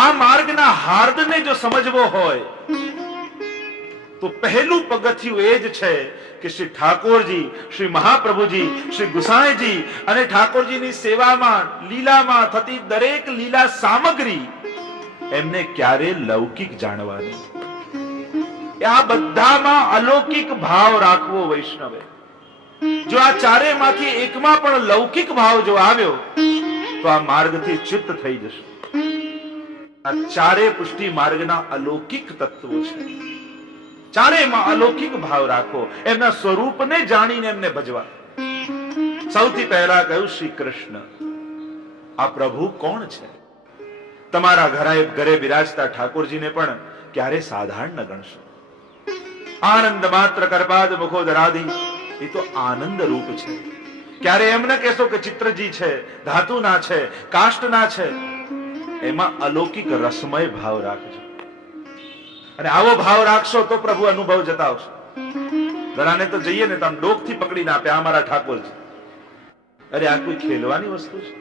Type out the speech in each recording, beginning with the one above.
આ માર્ગના હાર્દને જો સમજવો હોય તો પહેલું પગથિયું એ જ છે કે શ્રી ઠાકોરજી, શ્રી મહાપ્રભુજી, શ્રી ગુસાઈજી અને ઠાકોરજીની સેવામાં, લીલામાં થતી દરેક લીલા સામગ્રી એમને ક્યારે લૌકિક જાણવાની, આ બધામાં અલૌકિક ભાવ રાખવો વૈષ્ણવે. જો આ ચારેયમાંથી એકમાં પણ લૌકિક ભાવ જો આવ્યો તો આ માર્ગથી ચ્યુત થઈ જશે. આ ચારે પુષ્ટિ માર્ગના અલૌકિક તત્વો છે. ચારેયમાં અલૌકિક ભાવ રાખો, એમના સ્વરૂપને જાણીને એમને ભજવા. સૌથી પહેલા કહ્યું શ્રી કૃષ્ણ. આ પ્રભુ કોણ છે? તમારા ઘરે બિરાજતા ઠાકોરજીને પણ ક્યારે સાધારણ ન ગણશો. આનંદ માત્ર કરપાદ મુખોદરાદિ, એ તો આનંદ રૂપ છે. ક્યારે એમ ન કહેશો કે ચિત્રજી છે, ધાતુના છે, કાષ્ટના છે. એમાં અલૌકિક રસમય ભાવ રાખજો. અને આવો ભાવ રાખશો તો પ્રભુ અનુભવ જતાવશે. ઘણાને તો જઈએ ને તો આમ ડોકથી પકડીને આપે, આ મારા ઠાકોર છે. અરે આ કોઈ ખેલવાની વસ્તુ છે?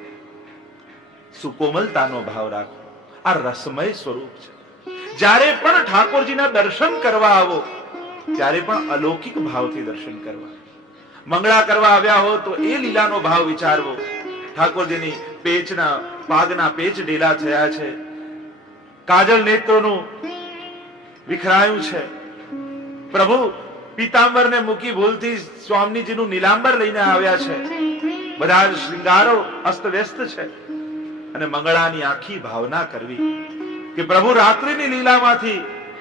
સુકોમલતાનો ભાવ રાખો. આ રસમય સ્વરૂપ છે. જ્યારે પણ ઠાકોરજીના દર્શન કરવા આવો ત્યારે પણ અલૌકિક ભાવથી દર્શન કરવા. મંગળા કરવા આવ્યા હો તો એ લીલાનો ભાવ વિચારવો. ઠાકોરજીની પેચના પાગના પેચ ઢીલા થયા છે, કાજલ નેત્રોનું વિખરાયું છે. પ્રભુ પીતાંબરને મૂકી ભૂલથી સ્વામીજીનું નીલાંબર લઈને આવ્યા છે. બધા જ શૃંગારો અસ્તવ્યસ્ત છે અને મંગળાની આખી ભાવના કરવી કે પ્રભુ રાત્રિની લીલામાંથી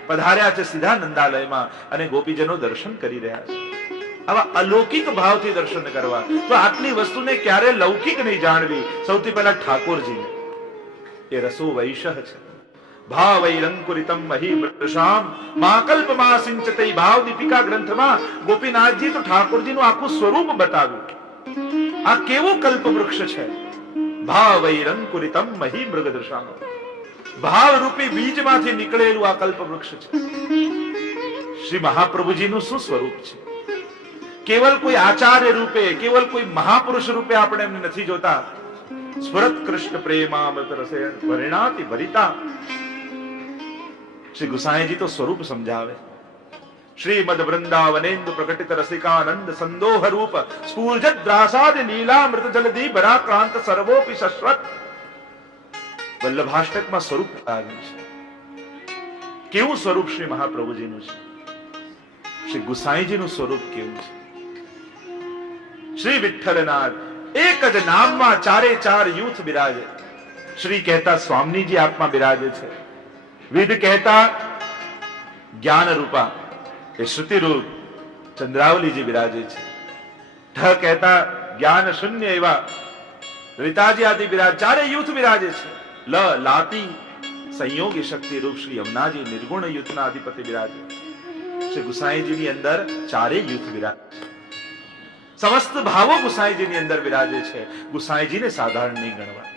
પધાર્યા છે સીધા નંદાલયમાં અને ગોપીજનો દર્શન કરી રહ્યા છે. આવા અલૌકિક ભાવથી દર્શન કરવા. તો આટલી વસ્તુને ક્યારે લૌકિક નહીં જાણવી. સૌથી પહેલા ઠાકોરજીને એ રસો વૈશ છે. ભાવૈરંકુરિતમ મહીમૃષામ મહાકલ્પમાં સિંચતે ભાવ દીપિકા ગ્રંથમાં ગોપીનાથજી તો ઠાકોરજીનું આખું સ્વરૂપ બતાવ્યું. આ કેવું કલ્પવૃક્ષ છે? ભાવૈરંકુરિતમ મહીમૃગદૃશામ, ભાવરૂપી બીજમાંથી નીકળેલું આ કલ્પવૃક્ષ છે. શ્રી મહાપ્રભુજીનું શું સ્વરૂપ છે? કેવલ કોઈ આચાર્ય રૂપે, કેવલ કોઈ મહાપુરુષ રૂપે આપણે એમને નથી જોતા. સ્ફુરત કૃષ્ણ પ્રેમામૃત રસે પરિણાતિ ભરિતા. શ્રી ગુસાઈજી તો સ્વરૂપ સમજાવે. શ્રીમદ વૃંદાવનેન્દુ પ્રકટિત રસિકાનંદ સંદોહ રૂપ સ્ફૂર્જદ્રાસાદ લીલામૃત જલધી ભરાક્રાંત સર્વોપી શશ્વત. વલ્લભાષ્ટકમાં સ્વરૂપ આવ્યું છે. કેવું સ્વરૂપ શ્રી મહાપ્રભુજીનું છે? શ્રી ગુસાઈજીનું સ્વરૂપ કેવું છે? શ્રી વિઠ્ઠલનાથ એક જ નામમાં ચારે ચાર યુથ બિરાજે. શ્રી કહેતા સ્વામીજી આપમાં બિરાજે છે. વિદ કહેતા જ્ઞાન રૂપા એ શ્રુતિ રૂપ ચંદ્રાવલીજી બિરાજે છે. ઠ કહેતા જ્ઞાન શૂન્ય એવા રીતાજી આદિ બિરાજ. ચારે યુથ બિરાજે છે. લ લાતી સંયોગી શક્તિ રૂપ શ્રી યમુનાજી નિર્ગુણ યુથના અધિપતિ બિરાજે. શ્રી ગુસાઈજીની અંદર ચારે યુથ બિરાજે છે. સમસ્ત ભાવો ગુસાઈજીની અંદર બિરાજે છે. ગુસાઈજીને સાધારણ નહીં ગણવા.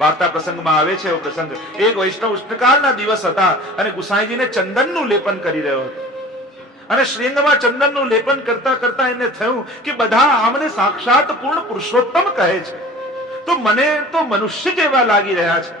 વાર્તા પ્રસંગમાં આવે છે એવો પ્રસંગ. એક વૈષ્ણવ ઉષ્ણકાળના દિવસ હતા અને ગુસાઈજીને ચંદનનું લેપન કરી રહ્યો હતો. અને શ્રીંગમાં ચંદનનું લેપન કરતા કરતા એને થયું કે બધા આમને સાક્ષાત પૂર્ણ પુરુષોત્તમ કહે છે, તો મને તો મનુષ્ય જેવા લાગી રહ્યા છે.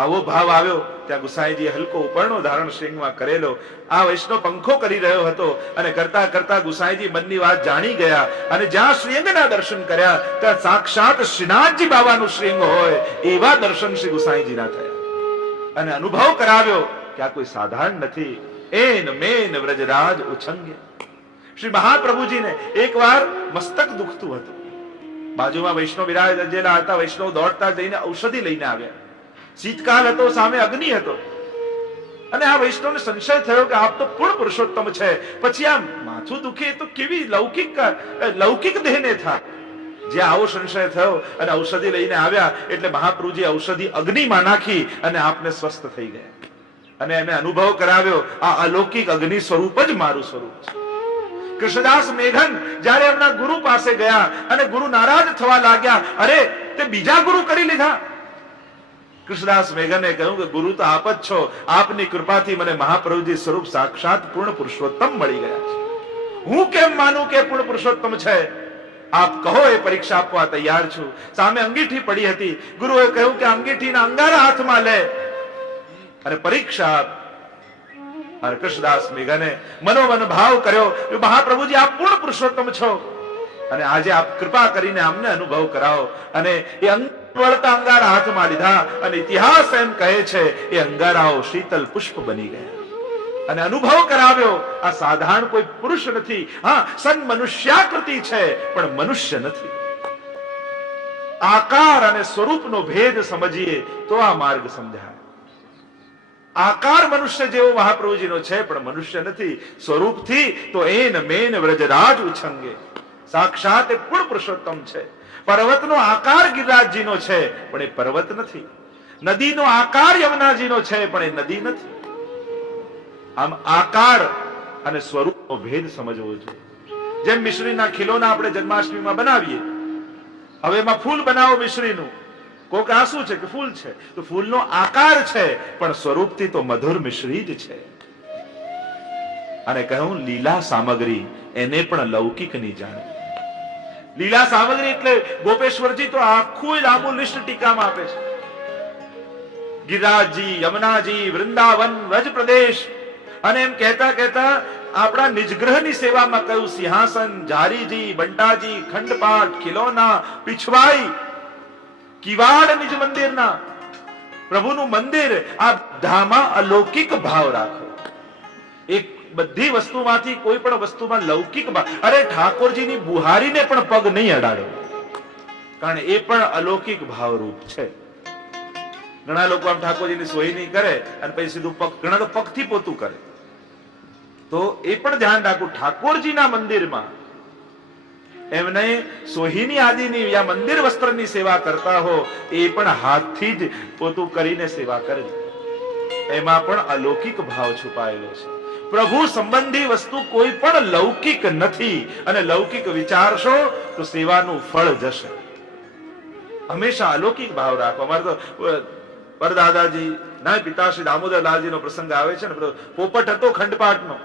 આવો ભાવ આવ્યો ત્યાં ગુસાઈજી હલકો ઉપરનો ધારણ શ્રીંગમાં કરેલો. આ વૈષ્ણવ પંખો કરી રહ્યો હતો અને કરતા કરતા ગુસાઈજી મનની વાત જાણી ગયા અને જ્યાં શ્રીંગના દર્શન કર્યા ત્યાં સાક્ષાત શ્રીનાથજી બાબાનું શ્રીંગ હોય એવા દર્શન શ્રી ગુસાઈજીના થયા અને અનુભવ કરાવ્યો કે આ કોઈ સાધારણ નથી. એન મેન વ્રજરાજ ઉછંગ્ય. શ્રી મહાપ્રભુજીને એકવાર મસ્તક દુખતું હતું. બાજુમાં વૈષ્ણવ બિરાજેલા હતા. વૈષ્ણવ દોડતા જઈને ઔષધિ લઈને આવ્યા. શીતકાલ હતો, સામે અગ્નિ હતો અને આ વૈષ્ણવને સંશય થયો કે આપ તો પૂર્ણ પુરુષોત્તમ છે, પછી આમ માથું દુખે તો કેવી લૌકિક દેહને થાય. જે આવો સંશય થયો અને ઔષધિ લઈને આવ્યા એટલે મહાપ્રભુજી ઔષધિ અગ્નિમાં નાખી અને આપને સ્વસ્થ થઈ ગયા અને એને અનુભવ કરાવ્યો આ અલૌકિક અગ્નિ સ્વરૂપ જ મારું સ્વરૂપ છે. કૃષ્ણદાસ મેઘન જ્યારે એમના ગુરુ પાસે ગયા અને ગુરુ નારાજ થવા લાગ્યા, અરે તે બીજા ગુરુ કરી લીધા. કૃષ્ણદાસ મેઘને કહ્યું કે ગુરુ તો આપ જ છો, આપની કૃપાથી મને મહાપ્રભુજી સ્વરૂપ સાક્ષાત પૂર્ણ પુરુષોત્તમ મળી ગયા છે. હું કેમ માનું કે પૂર્ણ પુરુષોત્તમ છે? આપ કહો એ પરીક્ષા આપવા તૈયાર છું. સામે અંગીઠી પડી હતી. ગુરુએ કહ્યું કે અંગીઠીના અંગારા હાથમાં લે અને પરીક્ષા આપ. હરકૃષ્ણદાસ મેઘાને મનોમન ભાવ કર્યો, મહાપ્રભુજી આપ પૂર્ણ પુરુષોત્તમ છો અને આજે આપ કૃપા કરીને અમને અનુભવ કરાવો. અને એ વળતા અંગારા હાથમાં લીધા અને ઇતિહાસ એમ કહે છે એ અંગારાઓ શીતલ પુષ્પ બની ગયા અને અનુભવ કરાવ્યો. આ સાધારણ કોઈ પુરુષ નથી, હા સન મનુષ્યાકૃતિ છે પણ મનુષ્ય નથી. આકાર અને સ્વરૂપનો ભેદ સમજીએ તો આ માર્ગ સમજાય. આકાર મનુષ્ય જેવો મહાપ્રભુજીનો છે પણ મનુષ્ય નથી. સ્વરૂપથી તો એન મેન વ્રજરાજ ઉછંગે, સાક્ષાત એ પૂર્ણ પુરુષોત્તમ છે. પર્વતનો આકાર ગિરિરાજજીનો છે પણ એ પર્વત નથી. નદીનો આકાર યમુનાજીનો છે પણ એ નદી નથી. આમ આકાર અને સ્વરૂપનો ભેદ સમજવો જોઈએ. જેમ મિશ્રીના ખીલોના આપણે જન્માષ્ટમીમાં બનાવીએ, હવે એમાં ફૂલ બનાવો મિશ્રીનું, કોક આ શું છે કે ફૂલ છે, તો ફૂલનો આકાર છે પણ સ્વરૂપથી તો મધુર મિશ્રી જ છે. અને કહ્યું લીલા સામગ્રી એને પણ લૌકિક ની જાણે. લીલા સામગ્રી એટલે ગોપેશ્વરજી તો આખું લાંબુ લિસ્ટ ટીકામાં આપે છે. ગિરિરાજજી, યમુનાજી, વૃંદાવન, વ્રજ પ્રદેશ અને એમ કહેતા કહેતા આપણા નિજગ્રહની સેવામાં કહ્યું સિંહાસન, જારીજી, બંટાજી, ખંડપાઠ, ખિલોના, પીછવાઈ, કિવાડ નિજ મંદિરના, પ્રભુનું મંદિર, આ બધામાં અલૌકિક ભાવ રાખો. એક બધી વસ્તુમાંથી કોઈ પણ વસ્તુમાં લૌકિક ભાવ. અરે ઠાકોરજીની બુહારીને પણ પગ નહીં અડાડો, કારણ એ પણ અલૌકિક ભાવ રૂપ છે. ઘણા લોકો આમ ઠાકોરજીની સોય નહીં કરે અને પછી સીધું પગ, ઘણા તો પગથી પોતું કરે. તો એ પણ ધ્યાન રાખવું, ઠાકોરજીના મંદિરમાં એમને સોહિની આદિની યા મંદિર વસ્ત્રની સેવા કરતા હો એ પણ હાથથી જ પોતું કરીને સેવા કરવી. એમાં પણ અલૌકિક ભાવ છુપાયેલો છે. પ્રભુ સંબંધી વસ્તુ કોઈ પણ લૌકિક નથી અને લૌકિક વિચારશો તો સેવાનું ફળ જશે. હંમેશા અલૌકિક ભાવ રાખો. અમારે તો પરદાદાજી ના પિતા શ્રી દામોદરલાલજી નો પ્રસંગ આવે છે ને, પોપટ હતો ખંડપાઠનો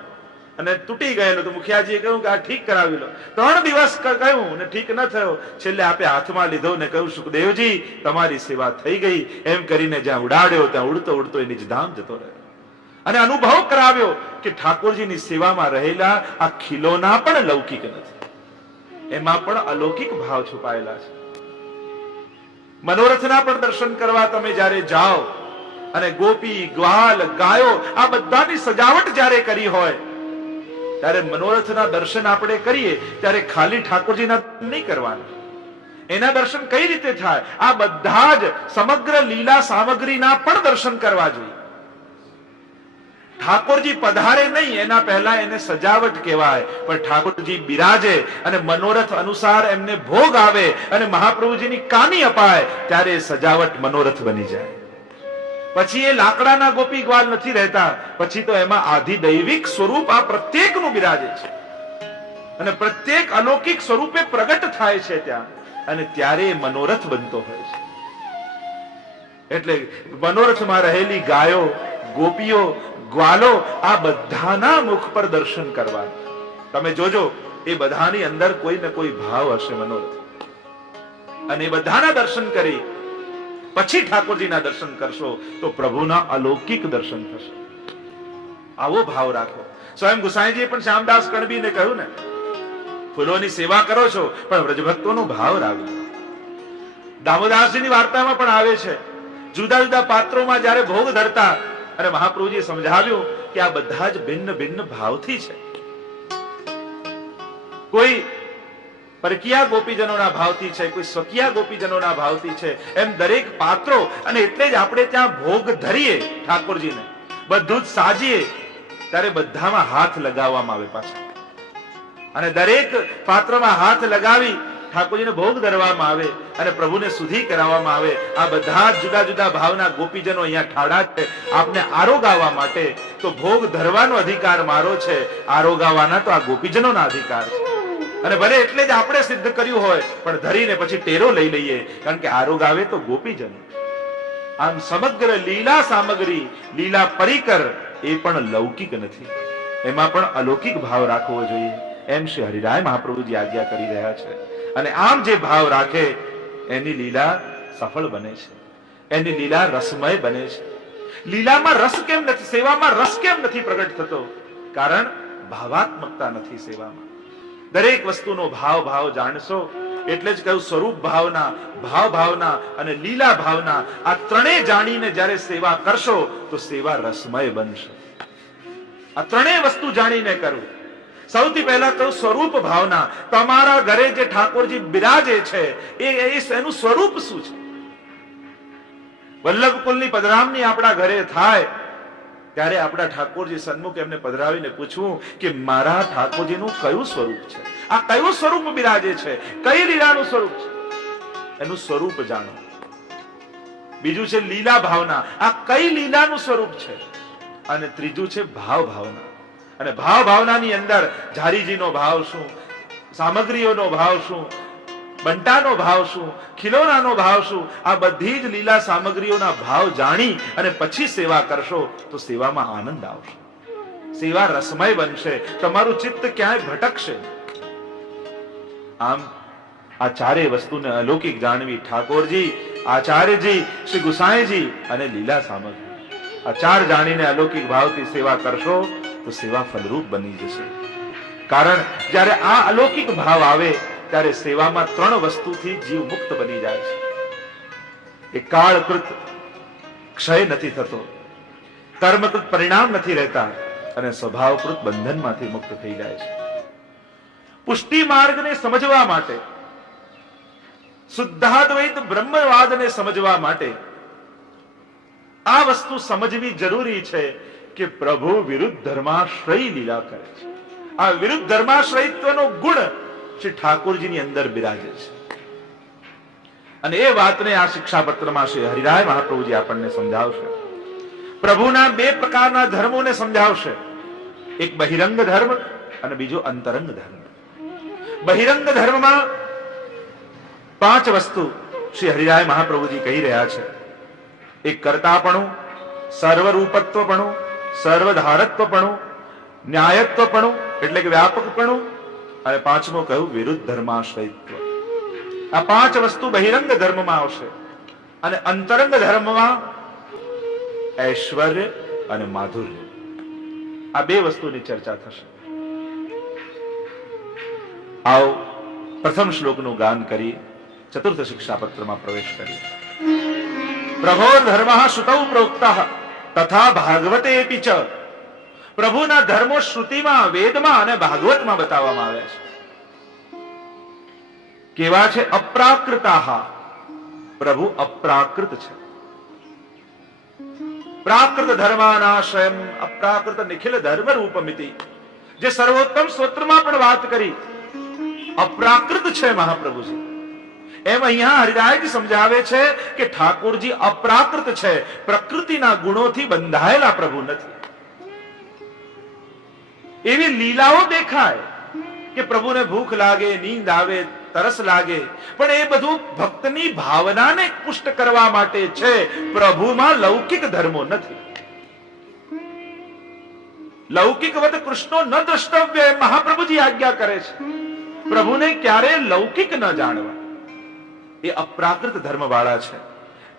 અને તૂટી ગયેલો, તો મુખિયાજીએ કહ્યું કે આ ઠીક કરાવી લો. 3 દિવસ કહ્યું ને ઠીક ન થયો. છેલ્લે આપે હાથમાં લીધો ને કહ્યું સુખદેવજી તમારી સેવા થઈ ગઈ. એમ કરીને જ્યાં ઉડાડ્યો ત્યાં ઉડતો ઉડતો એ નિજધામ જતો રહ્યો અને અનુભવ કરાવ્યો કે ઠાકોરજીની સેવામાં રહેલા આ ખીલોના પણ લૌકિક નથી, એમાં પણ અલૌકિક ભાવ છુપાયેલા છે. મનોરથના પણ દર્શન કરવા તમે જ્યારે જાઓ અને ગોપી, ગ્વાલ, ગાયો આ બધાની સજાવટ જ્યારે કરી હોય ત્યારે મનોરથના દર્શન આપણે કરીએ ત્યારે ખાલી ઠાકોરજીના નહીં કરવાના. એના દર્શન કઈ રીતે થાય? આ બધા જ સમગ્ર લીલા સામગ્રીના પણ દર્શન કરવા જોઈએ. ઠાકોરજી પધારે નહીં એના પહેલા એને સજાવટ કહેવાય, પણ ઠાકોરજી બિરાજે અને મનોરથ અનુસાર એમને ભોગ આવે અને મહાપ્રભુજીની કાની અપાય ત્યારે સજાવટ મનોરથ બની જાય. પછી એ લાકડાના ગોપી ગ્વાલ નથી રહેતા, પછી તો એમાં આધિ દૈવિક સ્વરૂપ આ પ્રત્યેકનું બિરાજે છે અને પ્રત્યેક અલૌકિક સ્વરૂપે પ્રગટ થાય છે ત્યાં, અને ત્યારે મનોરથ બનતો હોય છે. એટલે મનોરથમાં રહેલી ગાયો, ગોપીઓ, ગ્વાલો આ બધાના મુખ પર દર્શન કરવા. તમે જોજો એ બધાની અંદર કોઈ ને કોઈ ભાવ હશે મનોરથ, અને એ બધાના દર્શન કરી પછી ઠાકોરજીના દર્શન કરશો તો પ્રભુના અલૌકિક દર્શન થશે. આવો ભાવ રાખો. સ્વયં ગુસાઈજીએ પણ શ્યામદાસ કણબીને કહ્યું ને, ફૂલોની સેવા કરો છો પણ વ્રજભક્તોનો ભાવ રાખો. દામોદાસજીની વાર્તામાં પણ આવે છે, જુદા જુદા પાત્રોમાં જ્યારે ભોગ ધરતા અને મહાપ્રભુજીએ સમજાવ્યું કે આ બધા જ ભિન્ન ભિન્ન ભાવથી છે. કોઈ પરકિયા ગોપીજનોના ભાવથી છે, કોઈ સ્વકિયા ગોપીજનોના ભાવથી છે. એમ દરેક પાત્રો, અને એટલે જ આપણે ત્યાં ભોગ ધરીએ ઠાકોરજીને, બધું જ સાજીએ ત્યારે બધામાં હાથ લગાવવામાં આવે પાછા, અને દરેક પાત્રમાં હાથ લગાવી ઠાકોરજીને ભોગ ધરવામાં આવે અને પ્રભુને શુદ્ધિ કરાવવામાં આવે. આ બધા જુદા જુદા ભાવના ગોપીજનો અહીંયા ઠાડા છે આપને આરોગાવવા માટે. તો ભોગ ધરવાનો અધિકાર મારો છે, આરોગાવાના તો આ ગોપીજનોના અધિકાર છે. અને ભલે એટલે જ આપણે સિદ્ધ કર્યું હોય પણ ધરીને પછી ટેરો લઈ લઈએ, કારણ કે આરોગાવે તો ગોપીજનો. આમ સમગ્ર લીલા સામગ્રી, લીલા પરિકર એ પણ લૌકિક નથી, એમાં પણ અલૌકિક ભાવ રાખવો જોઈએ. એમ શ્રી હરિરાય મહાપ્રભુજી આજ્ઞા કરી રહ્યા છે. અને આમ જે ભાવ રાખે એની લીલા સફળ બને છે, એની લીલા રસમય બને છે. લીલામાં રસ કેમ નથી, સેવામાં રસ કેમ નથી પ્રગટ થતો? કારણ ભાવાત્મકતા નથી સેવામાં. દરેક વસ્તુનો ભાવ ભાવ જાણશો એટલે જ કહ્યું સ્વરૂપ ભાવના, ભાવ ભાવના અને લીલા ભાવના આ ત્રણેય જાણીને જ્યારે સેવા કરશો તો સેવા રસમય બનશે. આ ત્રણેય વસ્તુ જાણીને કરવું. સૌથી પહેલા કહું સ્વરૂપ ભાવના. તમારા ઘરે જે ઠાકોરજી બિરાજે છે એનું સ્વરૂપ શું છે? વલ્લભ કુલની પધરામણી આપણા ઘરે થાય ત્યારે આપણા ઠાકોરજી સન્મુખ એમને પધરાવીને પૂછવું કે મારા ઠાકોરજીનું કયું સ્વરૂપ છે, આ કયું સ્વરૂપ બિરાજે છે, કઈ લીલાનું સ્વરૂપ છે, એનું સ્વરૂપ જાણો. બીજું છે લીલા ભાવના, આ કઈ લીલાનું સ્વરૂપ છે. અને ત્રીજું છે ભાવ ભાવના. અને ભાવ ભાવનાની અંદર ઝારીજીનો ભાવ શું, સામગ્રીઓનો ભાવ શું, બંટાનો ભાવ શું, ખિલોનાનો ભાવ શું, આ બધી જ લીલા સામગ્રીઓના ભાવ જાણી અને પછી સેવા કરશો તો સેવામાં આનંદ આવશે, સેવા રસમય બનશે, તમારું ચિત્ત ક્યાંય ભટકશે. આમ આ ચારેય વસ્તુને અલૌકિક જાણવી. ઠાકોરજી, આચાર્યજી, શ્રી ગુસાઈજી અને લીલા સામગ્રી, આ ચાર જાણીને અલૌકિક ભાવથી સેવા કરશો તો સેવા ફલરૂપ બની જશે. કારણ જ્યારે આ અલૌકિક ભાવ આવે ત્યારે સેવામાં ત્રણ વસ્તુથી જીવ મુક્ત બની જાય છે. એ કાળકૃત ક્ષય નથી થતો, કર્મકૃત પરિણામ નથી રહેતા અને સ્વભાવકૃત બંધનમાંથી મુક્ત થઈ જાય છે. પુષ્ટિ માર્ગને સમજવા માટે, શુદ્ધાદ્વૈત બ્રહ્મવાદને સમજવા માટે આ વસ્તુ સમજવી જરૂરી છે કે પ્રભુ વિરુદ્ધ ધર્માશ્રય લીલા કરે છે. આ વિરુદ્ધ ધર્માશ્રયત્વનો ગુણ શ્રી ઠાકોરજીની અંદર બિરાજે છે. અને એ વાતને આ શિક્ષાપત્રમાં શ્રી હરિરાય મહાપ્રભુજી આપણને સમજાવશે. પ્રભુના બે પ્રકારના ધર્મોને સમજાવશે. એક બહિરંગ ધર્મ અને બીજો અંતરંગ ધર્મ. બહિરંગ ધર્મમાં 5 વસ્તુ શ્રી હરિરાય મહાપ્રભુજી કહી રહ્યા છે. એક કર્તાપણું, સર્વરૂપત્વપણું, સર્વધારત્વપણું, ન્યાયત્વપણું એટલે કે વ્યાપકપણું, અને 5મું કહ્યું વિરુદ્ધ ધર્માશ્રયત્વ. આ 5 વસ્તુ બહિરંગ ધર્મમાં આવશે. અને અંતરંગ ધર્મમાં ઐશ્વર્ય અને માધુર્ય, આ બે વસ્તુની ચર્ચા થશે. આવો પ્રથમ શ્લોકનું ગાન કરી ચતુર્થ શિક્ષાપત્રમાં પ્રવેશ કરીએ. પ્રભો ધર્મ શ્રુતૌ પ્રોક્તઃ તથા ભાગવતેપી ચ. પ્રભુના ધર્મો શ્રુતિમાં, વેદમાં અને ભાગવતમાં બતાવવામાં આવ્યા છે. કેવા છે? અપ્રાકૃતાઃ. પ્રભુ અપ્રાકૃત છે. પ્રાકૃત ધર્માનાશ્રયમ અપ્રાકૃત નિખિલ ધર્મ રૂપમિતિ, જે સર્વોત્તમ સ્તોત્રમાં પણ વાત કરી અપ્રાકૃત છે મહાપ્રભુજી. એમ અહીંયા હરિરાયજી સમજાવે છે કે ઠાકોરજી અપ્રાકૃત છે, પ્રકૃતિના ગુણોથી બંધાયેલા પ્રભુ નથી. એવી લીલાઓ દેખાય કે પ્રભુને ભૂખ લાગે, નીંદ આવે, તરસ લાગે, પણ એ બધું ભક્તની ભાવનાને પુષ્ટ કરવા માટે છે. પ્રભુમાં લૌકિક ધર્મો નથી. લૌકિકવત કૃષ્ણો ન દ્રષ્ટવ્ય એમ મહાપ્રભુજી આજ્ઞા કરે છે. પ્રભુને ક્યારે લૌકિક ન જાણવા. એ અપ્રાકૃત ધર્મ વાળા છે.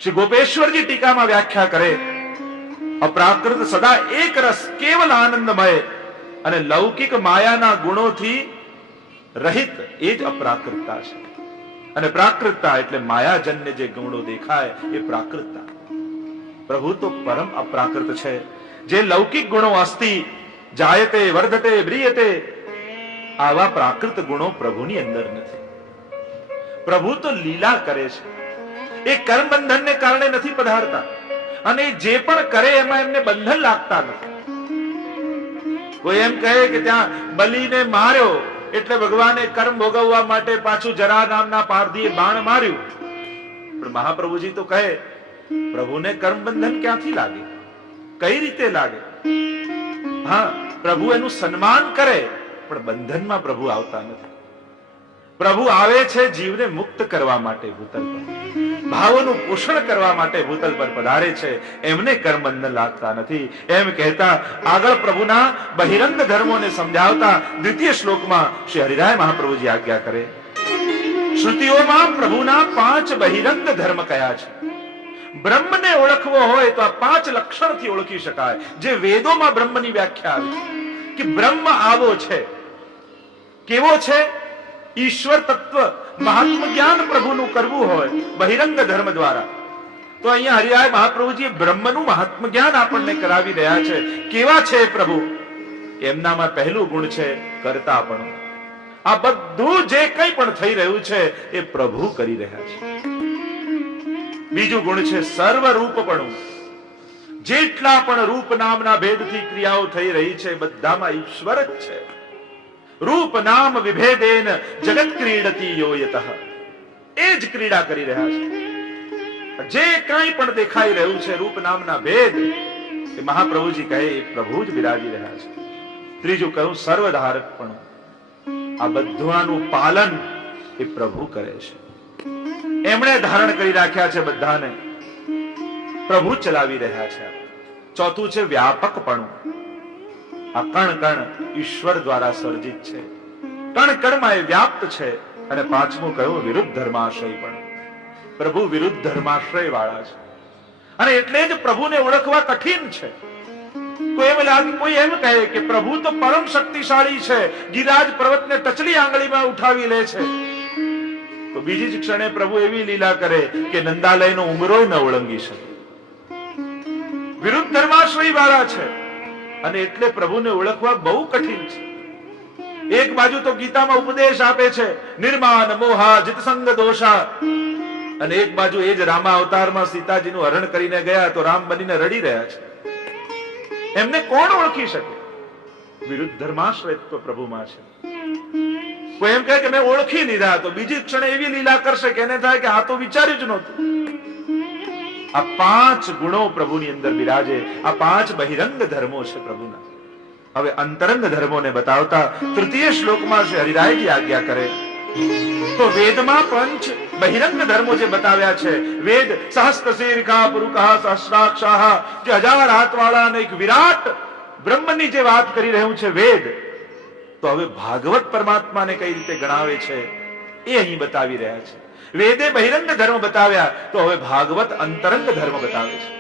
શ્રી ગોપેશ્વરજી ટીકામાં વ્યાખ્યા કરે, અપ્રાકૃત સદા એક રસ, કેવલ આનંદમય અને લૌકિક માયાના ગુણોથી રહિત, એ જ અપ્રાકૃતતા છે. અને પ્રાકૃતતા એટલે માયાજન્ય જે ગુણો દેખાય એ પ્રાકૃતતા. પ્રભુ તો પરમ અપ્રાકૃત છે. જે લૌકિક ગુણો અસ્તિ જાયતે વર્ધતે બ્રિયતે, આવા પ્રાકૃત ગુણો પ્રભુની અંદર નથી. પ્રભુ તો લીલા કરે છે. એ કર્મ બંધનને કારણે નથી પધારતા, અને જે પણ કરે એમાં એમને બંધન લાગતા નથી. કોઈ એમ કહે કે ત્યાં બલિને માર્યો એટલે ભગવાને કર્મ ભોગવવા માટે પાછું જરા નામના પારધીએ બાણ માર્યું. પણ મહાપ્રભુજી તો કહે પ્રભુને કર્મ બંધન ક્યાંથી લાગે, કઈ રીતે લાગે? હા, પ્રભુ એનું સન્માન કરે પણ બંધનમાં પ્રભુ આવતા નથી. પ્રભુ આવે છે જીવને મુક્ત કરવા માટે ભૂતલ પર, ભાવોનું પોષણ કરવા માટે ભૂતલ પર પધારે છે. એમને કર્મ બંધન લાગતા નથી. એમ કહેતા આગળ પ્રભુના બહિરંગ ધર્મોને સમજાવતા દ્વિતીય શ્લોકમાં શ્રી હરિરાય મહાપ્રભુજી આજ્ઞા કરે, શ્રુતિઓમાં પ્રભુના 5 બહિરંગ ધર્મ કયા છે. બ્રહ્મને ઓળખવો હોય તો આ 5 લક્ષણથી ઓળખી શકાય, જે વેદોમાં બ્રહ્મની વ્યાખ્યા આવી કે બ્રહ્મ આવો છે. કેવો છે? ઈશ્વર તત્વ મહાત્મ જ્ઞાન પ્રભુનું કરવું હોય બહિરંગ ધર્મ દ્વારા, તો અહીંયા હરિરાય મહાપ્રભુજી બ્રહ્મનું મહાત્મ જ્ઞાન આપણને કરાવી રહ્યા છે. કેવા છે પ્રભુ? એમનામાં પહેલું ગુણ છે કરતાપણું. આ બધું જે કંઈ પણ થઈ રહ્યું છે એ પ્રભુ કરી રહ્યા છે. બીજું ગુણ છે સર્વરૂપપણું. જેટલા પણ રૂપ નામના ભેદથી ક્રિયાઓ થઈ રહી છે બધામાં ઈશ્વર જ છે. રૂપ નામ વિભેદેન જગત ક્રીડતી યોયતઃ. એ જ ક્રીડા કરી રહ્યા છે. જે કંઈ પણ દેખાઈ રહ્યું છે રૂપ નામના ભેદ, એ મહાપ્રભુજી કહે એ પ્રભુ જ બિરાજી રહ્યા છે. ત્રીજું કહ્યું સર્વધારકપણું. આ બધાનું પાલન એ પ્રભુ કરે છે. એમણે ધારણ કરી રાખ્યા છે બધાને, પ્રભુ ચલાવી રહ્યા છે. ચોથું છે વ્યાપકપણું. આ કણ કણ ઈશ્વર દ્વારા સર્જિત છે, કણ કણમાં એ વ્યાપ્ત છે. અને પાંચમું કહ્યું વિરુદ્ધ ધર્માશ્રયપણું. પ્રભુ વિરુદ્ધ ધર્માશ્રય વાળા છે, અને એટલે જ પ્રભુને ઓળખવા કઠિન છે. કોઈ એમ કહે કે પ્રભુ તો પરમ શક્તિશાળી છે, ગિરિરાજ પર્વતને ટચલી આંગળીમાં ઉઠાવી લે છે, તો બીજી જ ક્ષણે પ્રભુ એવી લીલા કરે કે નંદાલયનો ઉમરો ન ઓળંગી શકે. વિરુદ્ધ ધર્માશ્રય વાળા છે, અને એટલે પ્રભુને ઓળખવા બહુ કઠિન છે. એક બાજુ તો ગીતામાં ઉપદેશ આપે છે નિર્માન મોહા જીતસંગ દોષા, અને એક બાજુ એ જ રામા અવતારમાં સીતાજીનું હરણ કરીને ગયા તો રામ બનીને રડી રહ્યા છે. એમને કોણ ઓળખી શકે? વિરુદ્ધ ધર્માશ્રયત્વ પ્રભુમાં છે. કોઈ એમ કહે કે મેં ઓળખી લીધા, તો બીજી ક્ષણે એવી લીલા કરશે કે એને થાય કે આ તો વિચાર્યું જ નહોતું. આ 5 ગુણો પ્રભુની અંદર બિરાજે. આ 5 બહિરંગ ધર્મો છે પ્રભુના. હવે અંતરંગ ધર્મોને બતાવતા તૃતીય શ્લોકમાં શ્રી હરિરાયજી આજ્ઞા કરે તો વેદમાં 5 બહિરંગ ધર્મો જે બતાવ્યા છે, વેદ સહસ્ત્ર શીર્ષા પુરુષા સહસ્રાક્ષા, જે 1000 હાથવાળા અને એક વિરાટ બ્રહ્મની જે વાત કરી રહ્યું છે વેદ, તો હવે ભાગવત પરમાત્માને કઈ રીતે ગણાવે છે એ અહીં બતાવી રહ્યા છે. વેદે બહિરંગ ધર્મ બતાવ્યા, તો હવે ભાગવત અંતરંગ ધર્મ બતાવે છે.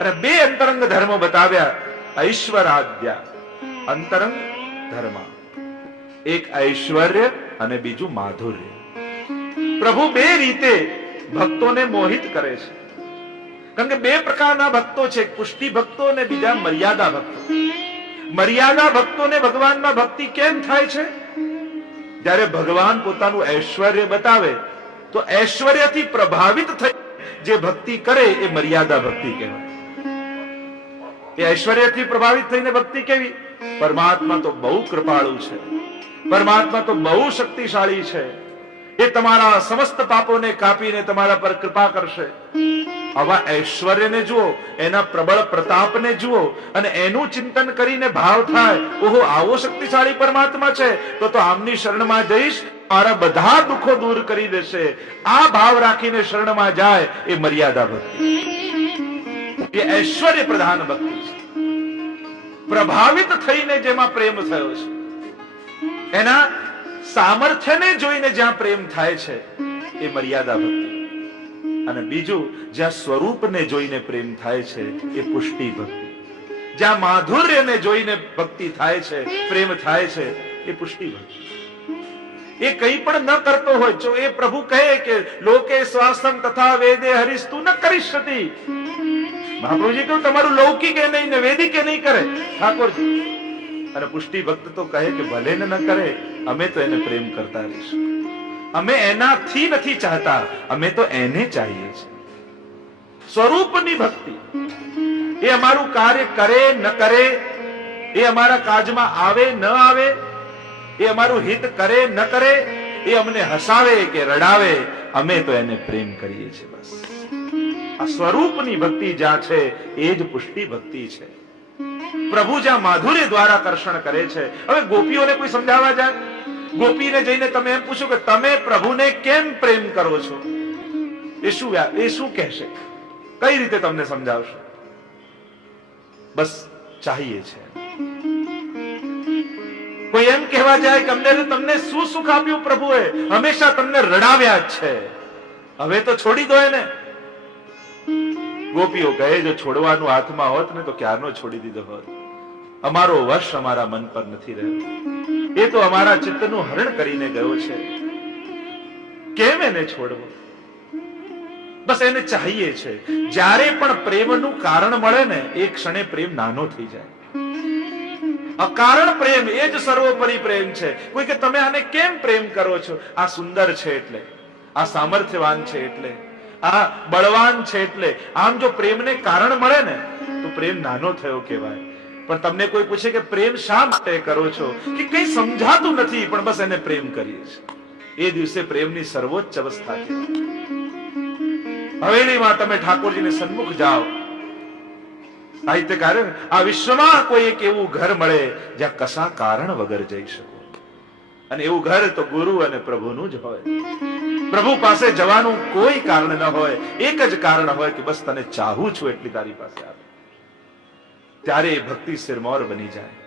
અને 2 અંતરંગ ધર્મો બતાવ્યા, ઐશ્વરાદ્ય અંતરંગ ધર્મ, એક ઐશ્વર્ય અને બીજું માધુર્ય. પ્રભુ 2 રીતે ભક્તોને મોહિત કરે છે. કારણ કે 2 પ્રકારના ભક્તો છે, પુષ્ટિ ભક્તો અને બીજા મર્યાદા ભક્તો. મર્યાદા ભક્તોને ભગવાનમાં ભક્તિ કેમ થાય છે? જ્યારે ભગવાન પોતાનું ઐશ્વર્ય બતાવે તો ઐશ્વર્યથી પ્રભાવિત થઈ જે ભક્તિ કરે એ મર્યાદા ભક્તિ કહેવાય. એ ઐશ્વર્યથી પ્રભાવિત થઈને ભક્તિ કેવી? પરમાત્મા તો બહુ કૃપાળુ છે, પરમાત્મા તો બહુ શક્તિશાળી છે, એ તમારા સમસ્ત પાપોને કાપીને તમારા પર કૃપા કરશે. આવા ઐશ્વર્યને જુઓ, એના પ્રબળ પ્રતાપને જુઓ, અને એનું ચિંતન કરીને ભાવ થાય ઓહો આવો શક્તિશાળી પરમાત્મા છે, તો આમની શરણમાં જઈશ, મારા બધા દુઃખો દૂર કરી દેશે. આ ભાવ રાખીને શરણમાં જાય એ મર્યાદા ભક્તિ, એ ઐશ્વર્ય પ્રધાન ભક્તિ છે. પ્રભાવિત થઈને જેમાં પ્રેમ થયો છે, એના સામર્થ્યને જોઈને જ્યાં પ્રેમ થાય છે એ મર્યાદા ભક્તિ. અને બીજું જ્યાં સ્વરૂપને જોઈને પ્રેમ થાય છે એ પુષ્ટિ ભક્તિ. જ્યાં માધુર્યને જોઈને ભક્તિ થાય છે, પ્રેમ થાય છે, એ પુષ્ટિ ભક્તિ. એ કંઈ પણ ન કરતો હોય જો એ પ્રભુ કહે કે લોકે સ્વાસમ તથા વેદે હરિસ્તુ ન કરિષ્યતિ, મહાપ્રભુજી કહ્યું તમારું લૌકિક એ નહીં ને વેદિક એ નહીં કરે ઠાકોરજી. અને પુષ્ટિ ભક્ત તો કહે કે ભલે ને ન કરે, અમે તો એને પ્રેમ કરતા રહીશું. અમે એનાથી નથી ચાહતા, અમે તો એને ચાહીએ છીએ. સ્વરૂપની ભક્તિ, એ અમારું કાર્ય કરે ન કરે, એ અમારા કાજમાં આવે ન આવે, એ અમારું હિત કરે ન કરે, એ અમને હસાવે કે રડાવે, અમે તો એને પ્રેમ કરીએ છીએ. બસ આ સ્વરૂપની ભક્તિ જ્યાં છે એ જ પુષ્ટિ ભક્તિ છે. પ્રભુ જ્યાં માધુર્ય દ્વારા આકર્ષણ કરે છે. હવે ગોપીઓને કોઈ સમજાવવા જાય, ગોપીને જઈને તમે એમ પૂછો કે તમે પ્રભુને કેમ પ્રેમ કરો છો, એ શું કહેશે? કઈ રીતે તમને સમજાવશે? બસ ચાહીએ છે. કોઈ એમ કહેવા જાય કે અમને તમને શું સુખ આપ્યું પ્રભુએ, હંમેશા તમને રડાવ્યા જ છે, હવે તો છોડી દો એને. ગોપીઓ કહે જો છોડવાનું હાથમાં હોત ને તો ક્યારનો છોડી દીધો હોત. અમારો વશ અમારા મન પર નથી રહ્યો, એ તો અમારા ચિત્તનું હરણ કરીને ગયો છે, કેમ એને છોડવો? બસ એને ચાહીએ છે. જ્યારે પણ પ્રેમનું કારણ મળે ને એ ક્ષણે પ્રેમ નાનો થઈ જાય. અકારણ પ્રેમ એ જ સર્વોપરી પ્રેમ છે. કોઈ કે તમે આને કેમ પ્રેમ કરો છો? આ સુંદર છે એટલે, આ સામર્થ્યવાન છે એટલે, આ બળવાન છે એટલે. આમ જો પ્રેમને કારણ મળે ને તો પ્રેમ નાનો થયો કહેવાય. પણ તમને કોઈ પૂછે કે પ્રેમ શા માટે કરો છો, કે કઈ સમજાતું નથી પણ બસ એને પ્રેમ કરીએ છીએ, એ દિવસે પ્રેમની સર્વોચ્ચ અવસ્થા છે. હવેલીમાં તમે ઠાકોરજીને સન્મુખ જાઓ, સાહિત્યકાર આ વિશ્વમાં કોઈ એક એવું ઘર મળે જ્યાં કશા કારણ વગર જઈ શકો, અને એવું ઘર તો ગુરુ અને પ્રભુનું જ હોય. પ્રભુ પાસે જવાનું કોઈ કારણ ન હોય, એક જ કારણ હોય કે બસ તને ચાહું છું એટલી તારી પાસે આવે, ત્યારે ભક્તિ સિરમોર બની જાય.